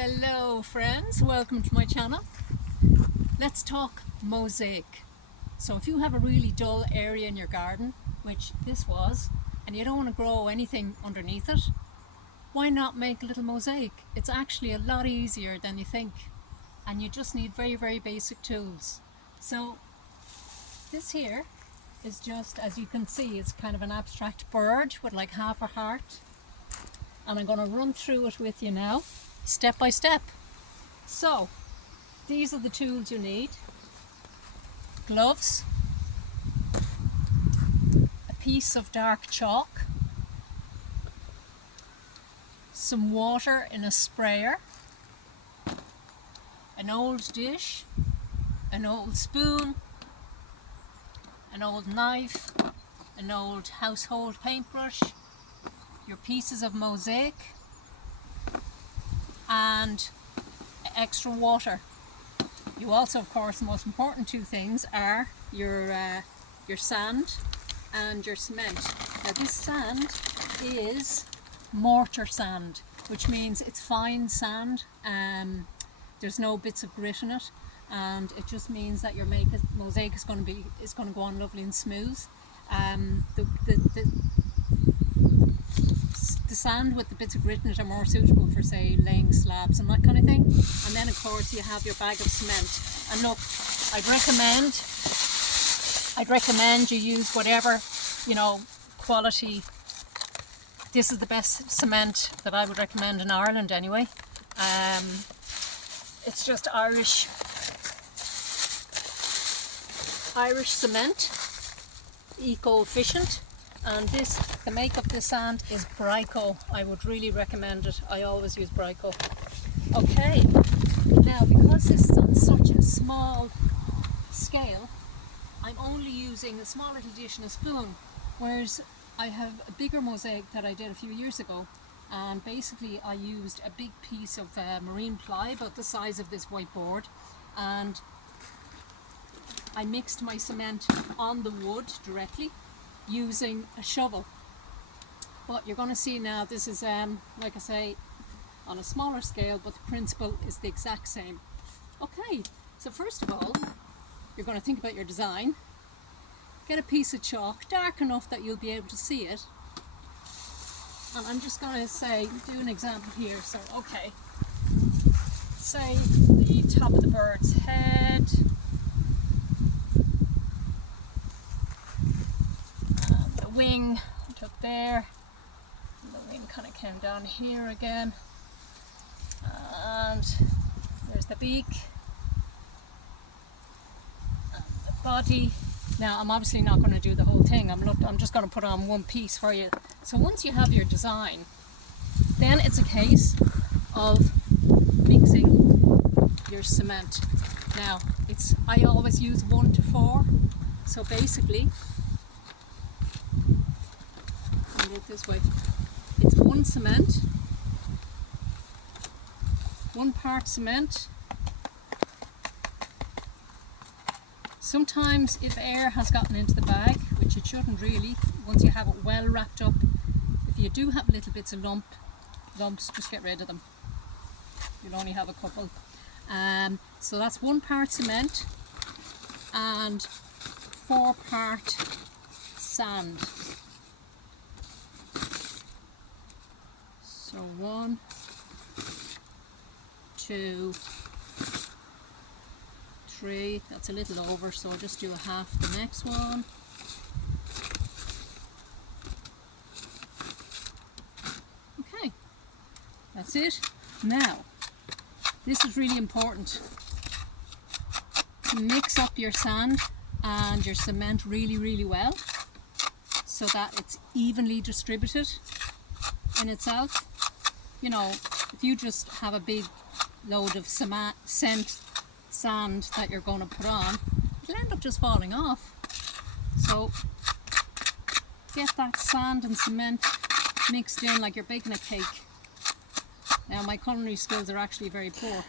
Hello friends, welcome to my channel. Let's talk mosaic. So if you have a really dull area in your garden, which this was, and you don't want to grow anything underneath it, why not make a little mosaic? It's actually a lot easier than you think, and you just need very basic tools. So this here is just, as you can see, it's kind of an abstract bird with like half a heart, and I'm going to run through it with you now, step by step. So these are the tools you need: gloves, a piece of dark chalk, some water in a sprayer, an old dish, an old spoon, an old knife, an old household paintbrush, your pieces of mosaic, and extra water. You also, of course, the most important two things are your sand and your cement. Now this sand is mortar sand, which means it's fine sand. There's no bits of grit in it, and it just means that your mosaic is going to go on lovely and smooth. The sand with the bits of grit in it are more suitable for, say, laying slabs and that kind of thing. And then, of course, you have your bag of cement. And look, I'd recommend you use whatever, quality. This is the best cement that I would recommend in Ireland anyway. It's just Irish cement, eco-efficient. And the make of this sand is brighten. I would really recommend it. I always use brighten. Okay, now because this is on such a small scale, I'm only using a small little dish and a spoon, whereas I have a bigger mosaic that I did a few years ago, and basically I used a big piece of marine ply about the size of this whiteboard, and I mixed my cement on the wood directly using a shovel. But you're going to see now this is like I say, on a smaller scale, but the principle is the exact same. Okay, so first of all, you're going to think about your design. Get a piece of chalk dark enough that you'll be able to see it, and I'm just going to do an example here. So okay, say the top of the bird's head, wing I took there, and the wing kind of came down here again, and there's the beak and the body. Now I'm obviously not going to do the whole thing, I'm just going to put on one piece for you. So once you have your design, then it's a case of mixing your cement. Now I always use 1 to 4, so basically this way, it's 1 cement, 1 part cement. Sometimes if air has gotten into the bag, which it shouldn't really, once you have it well wrapped up, if you do have little bits of lumps, just get rid of them. You'll only have a couple. So that's 1 part cement and 4 part sand. So 1, 2, 3, that's a little over, so I'll just do a half the next one. Okay, that's it. Now, this is really important, to mix up your sand and your cement really well, so that it's evenly distributed in itself. If you just have a big load of sand that you're going to put on, it'll end up just falling off. So get that sand and cement mixed in like you're baking a cake. Now my culinary skills are actually very poor,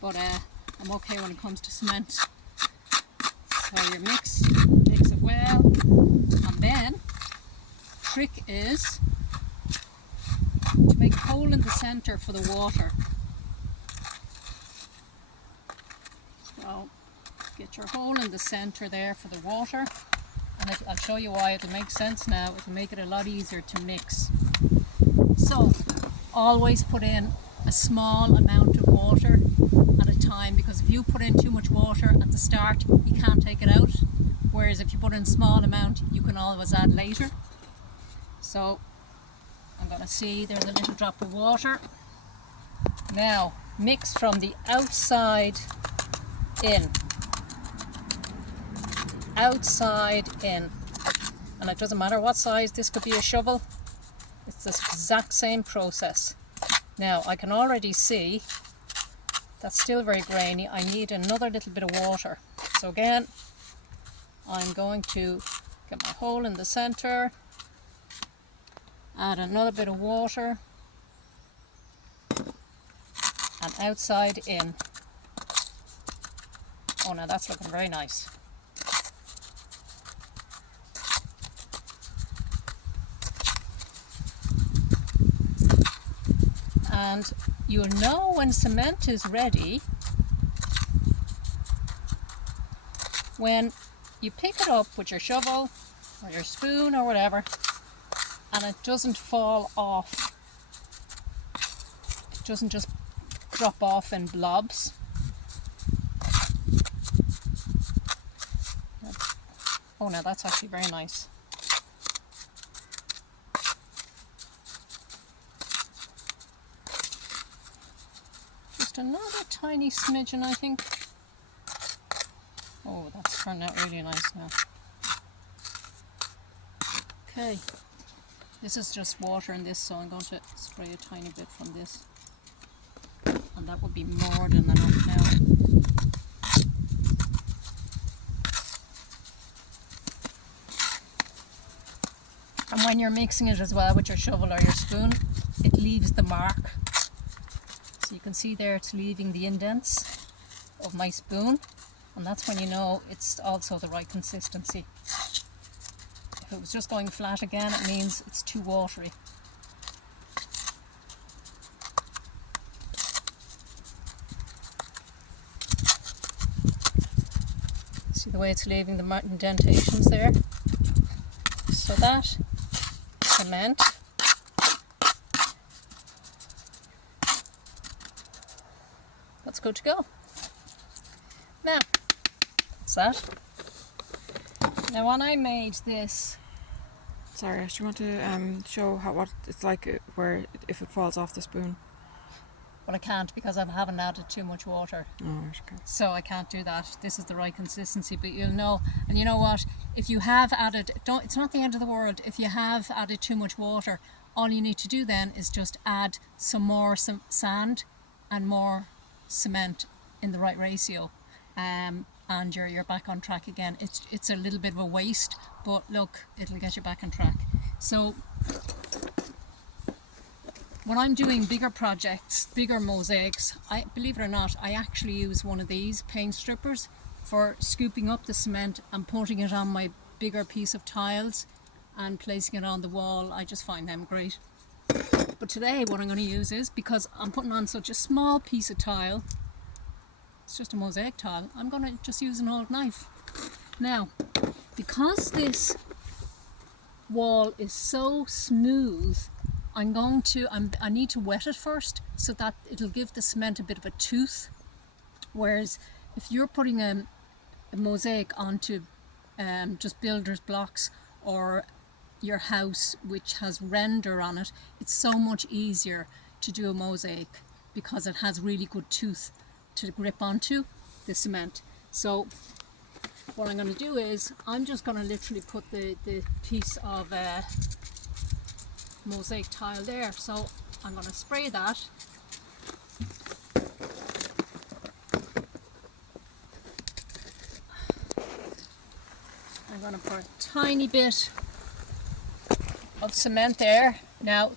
but I'm okay when it comes to cement. So you mix it well, and then trick is to make a hole in the center for the water. So get your hole in the center there for the water, and I'll show you why it'll make sense now. It'll make it a lot easier to mix. So always put in a small amount of water at a time, because if you put in too much water at the start, you can't take it out, whereas if you put in a small amount, you can always add later. So I'm going to see there's a little drop of water. Now mix from the outside in, outside in, and it doesn't matter what size. This could be a shovel. It's the exact same process. Now I can already see that's still very grainy. I need another little bit of water. So again, I'm going to get my hole in the center, add another bit of water, and outside in. Oh, now that's looking very nice. And you'll know when cement is ready when you pick it up with your shovel or your spoon or whatever, and it doesn't fall off. It doesn't just drop off in blobs. Oh, now that's actually very nice. Just another tiny smidgen, I think. Oh, that's turned out really nice now. Okay, this is just water in this, so I'm going to spray a tiny bit from this. And that would be more than enough now. And when you're mixing it as well with your shovel or your spoon, it leaves the mark. So you can see there it's leaving the indents of my spoon, and that's when you know it's also the right consistency. If it was just going flat again, it means it's too watery. See the way it's leaving the indentations there? So that cement that's good to go. Now, that's that. Now when I made this... Sorry, do you want to show what it's like where if it falls off the spoon? Well, I can't because I haven't added too much water. Oh, right, okay. So I can't do that. This is the right consistency, but you'll know. And you know what? If you have added, it's not the end of the world. If you have added too much water, all you need to do then is just add some more sand and more cement in the right ratio, and you're back on track again. It's a little bit of a waste, but look, it'll get you back on track. So when I'm doing bigger projects, bigger mosaics, believe it or not, I actually use one of these paint strippers for scooping up the cement and putting it on my bigger piece of tiles and placing it on the wall. I just find them great. But today what I'm going to use is, because I'm putting on such a small piece of tile, it's just a mosaic tile, I'm going to just use an old knife. Now, because this wall is so smooth, I need to wet it first so that it'll give the cement a bit of a tooth. Whereas if you're putting a mosaic onto just builder's blocks or your house which has render on it, it's so much easier to do a mosaic because it has really good tooth to grip onto the cement. So what I'm going to do is I'm just going to literally put the piece of mosaic tile there. So I'm going to spray that. I'm going to put a tiny bit of cement there. Now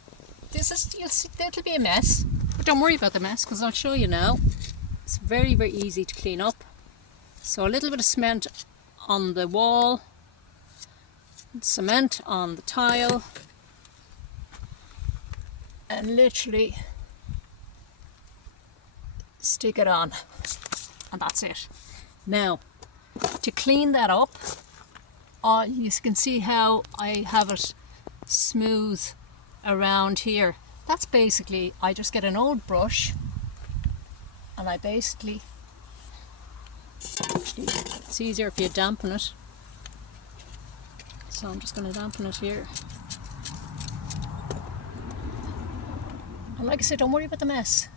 you'll see it'll be a mess, but don't worry about the mess because I'll show you now. It's very, very easy to clean up. So a little bit of cement on the wall, cement on the tile, and literally stick it on, and that's it. Now, to clean that up, you can see how I have it smooth around here. That's basically, I just get an old brush and I basically, actually it's easier if you dampen it. So I'm just going to dampen it here. And like I said, don't worry about the mess.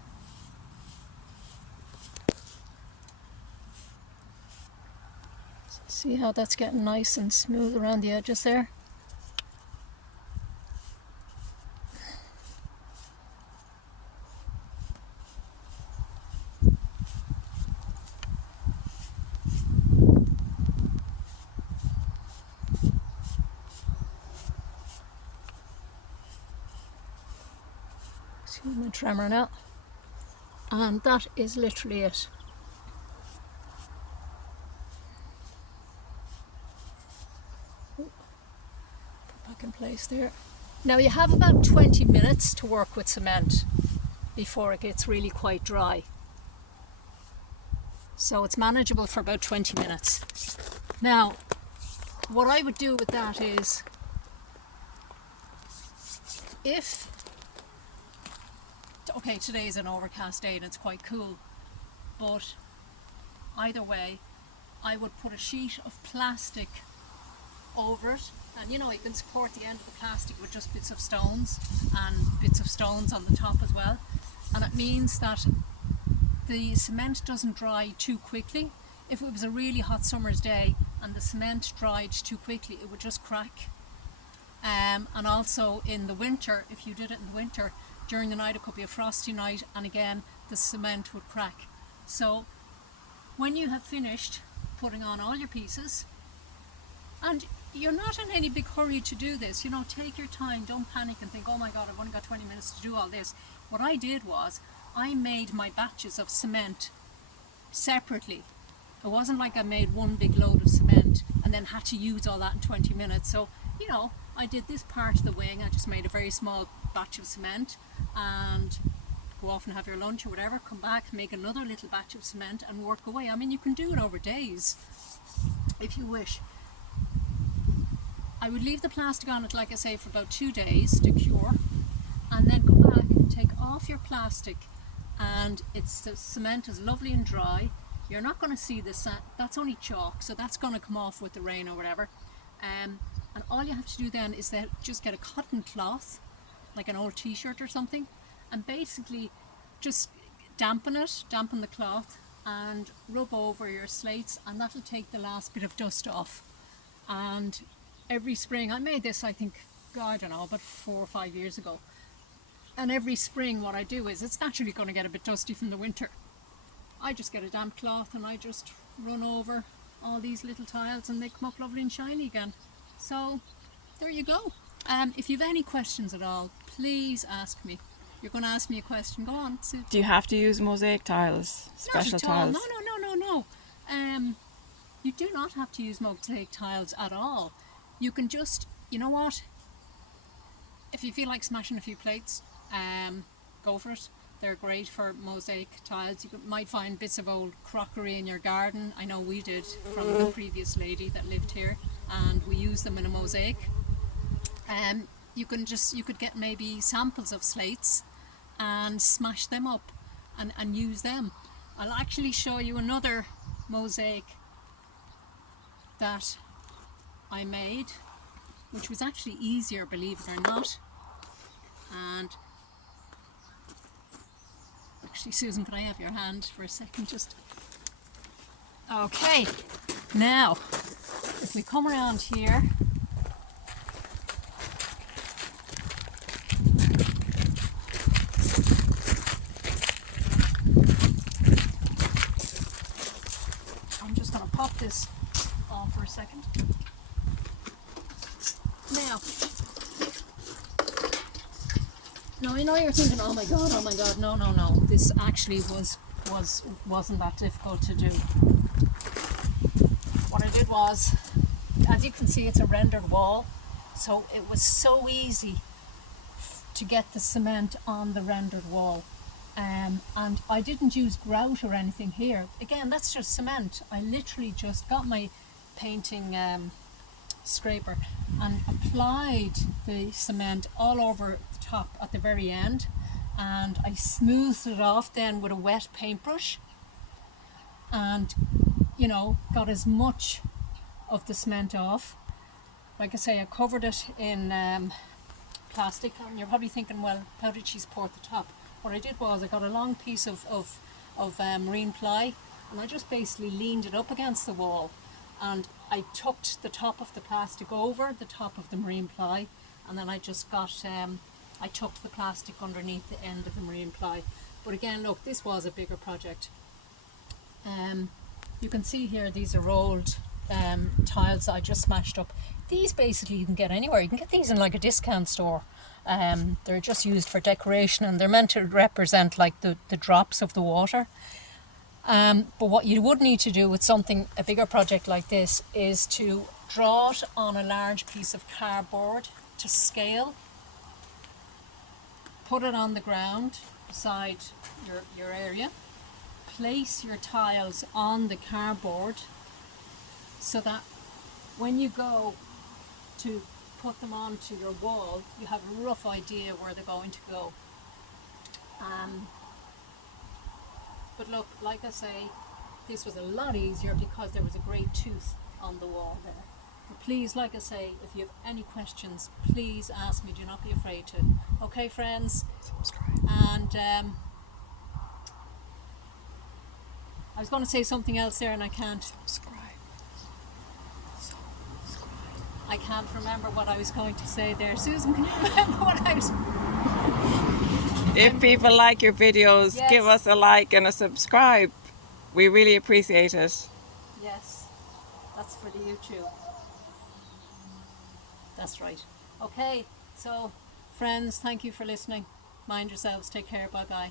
See how that's getting nice and smooth around the edges there? Excuse my tremor now. And that is literally it. Put back in place there. Now you have about 20 minutes to work with cement before it gets really quite dry. So it's manageable for about 20 minutes. Now, what I would do with that is, okay, today is an overcast day and it's quite cool, but either way, I would put a sheet of plastic over it, and you know, you can support the end of the plastic with just bits of stones and bits of stones on the top as well, and it means that the cement doesn't dry too quickly. If it was a really hot summer's day and the cement dried too quickly, it would just crack. And also in the winter, if you did it in the winter, during the night it could be a frosty night, and again the cement would crack. So when you have finished putting on all your pieces, and you're not in any big hurry to do this, you know, take your time, don't panic and think, oh my god, I've only got 20 minutes to do all this. What I did was, I made my batches of cement separately. It wasn't like I made one big load of cement and then had to use all that in 20 minutes. So, you know, I did this part of the wing, I just made a very small batch of cement and go off and have your lunch or whatever, come back, make another little batch of cement and work away. I mean, you can do it over days if you wish. I would leave the plastic on it, like I say, for about 2 days to cure, and then go back and take off your plastic, and the cement is lovely and dry. You're not going to see this, that's only chalk, so that's going to come off with the rain or whatever. And all you have to do then is just get a cotton cloth, like an old t-shirt or something, and basically just dampen the cloth and rub over your slates, and that'll take the last bit of dust off. And every spring, I made this, I think, I don't know, about 4 or 5 years ago, and every spring what I do is, it's naturally going to get a bit dusty from the winter. I just get a damp cloth and I just run over all these little tiles and they come up lovely and shiny again. So there you go. If you have any questions at all, please ask me. You're going to ask me a question, go on. Do you have to use mosaic tiles? Special tiles? No. You do not have to use mosaic tiles at all. You can just, you know what, if you feel like smashing a few plates, go for it. They're great for mosaic tiles. You might find bits of old crockery in your garden. I know we did from the previous lady that lived here, and we used them in a mosaic. You could get maybe samples of slates and smash them up and use them. I'll actually show you another mosaic that I made, which was actually easier, believe it or not. And actually, Susan, could I have your hand for a second? Just okay. Now, if we come around here, I'm just going to pop this off for a second. Now I know you're thinking, oh my god, no. This actually wasn't that difficult to do. What I did was, as you can see, it's a rendered wall, so it was so easy to get the cement on the rendered wall. And I didn't use grout or anything here. Again, that's just cement. I literally just got my painting scraper and applied the cement all over the top at the very end, and I smoothed it off then with a wet paintbrush, and got as much of the cement off. Like I say, I covered it in plastic, and you're probably thinking, well, how did she support the top? What I did was I got a long piece of marine ply, and I just basically leaned it up against the wall, and I tucked the top of the plastic over the top of the marine ply, and then I just got I tucked the plastic underneath the end of the marine ply. But again, look, this was a bigger project. You can see here these are old tiles that I just smashed up. These basically you can get anywhere. You can get these in like a discount store. They're just used for decoration, and they're meant to represent like the drops of the water. But what you would need to do with a bigger project like this is to draw it on a large piece of cardboard to scale, put it on the ground beside your area, place your tiles on the cardboard so that when you go to put them onto your wall, you have a rough idea where they're going to go. But look, like I say, this was a lot easier because there was a great tooth on the wall there. But please, like I say, if you have any questions, please ask me. Do not be afraid to. Okay, friends? Subscribe. And I was going to say something else there and I can't. Subscribe. I can't remember what I was going to say there. Susan, can you remember what I was... If people like your videos, Yes. give us a like and a subscribe. We really appreciate it. Yes, that's for the YouTube. That's right. Okay, so friends, thank you for listening. Mind yourselves. Take care. Bye-bye.